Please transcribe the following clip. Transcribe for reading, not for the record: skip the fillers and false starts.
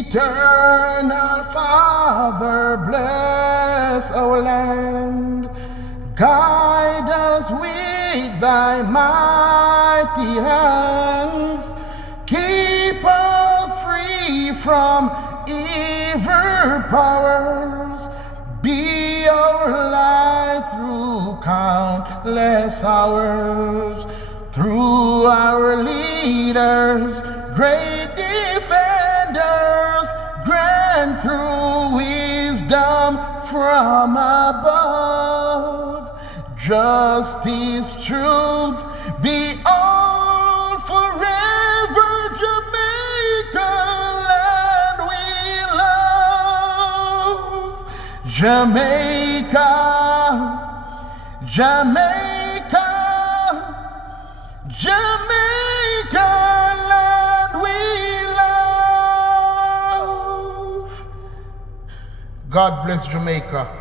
Eternal Father, bless our land. Guide us with thy mighty hands. Keep us free from evil powers. Be our light through countless hours. Through our leaders, great defenders, grant through wisdom from above. Justice, truth, be all forever. Jamaica, land we love. Jamaica, Jamaica, Jamaica, land we love. God bless Jamaica.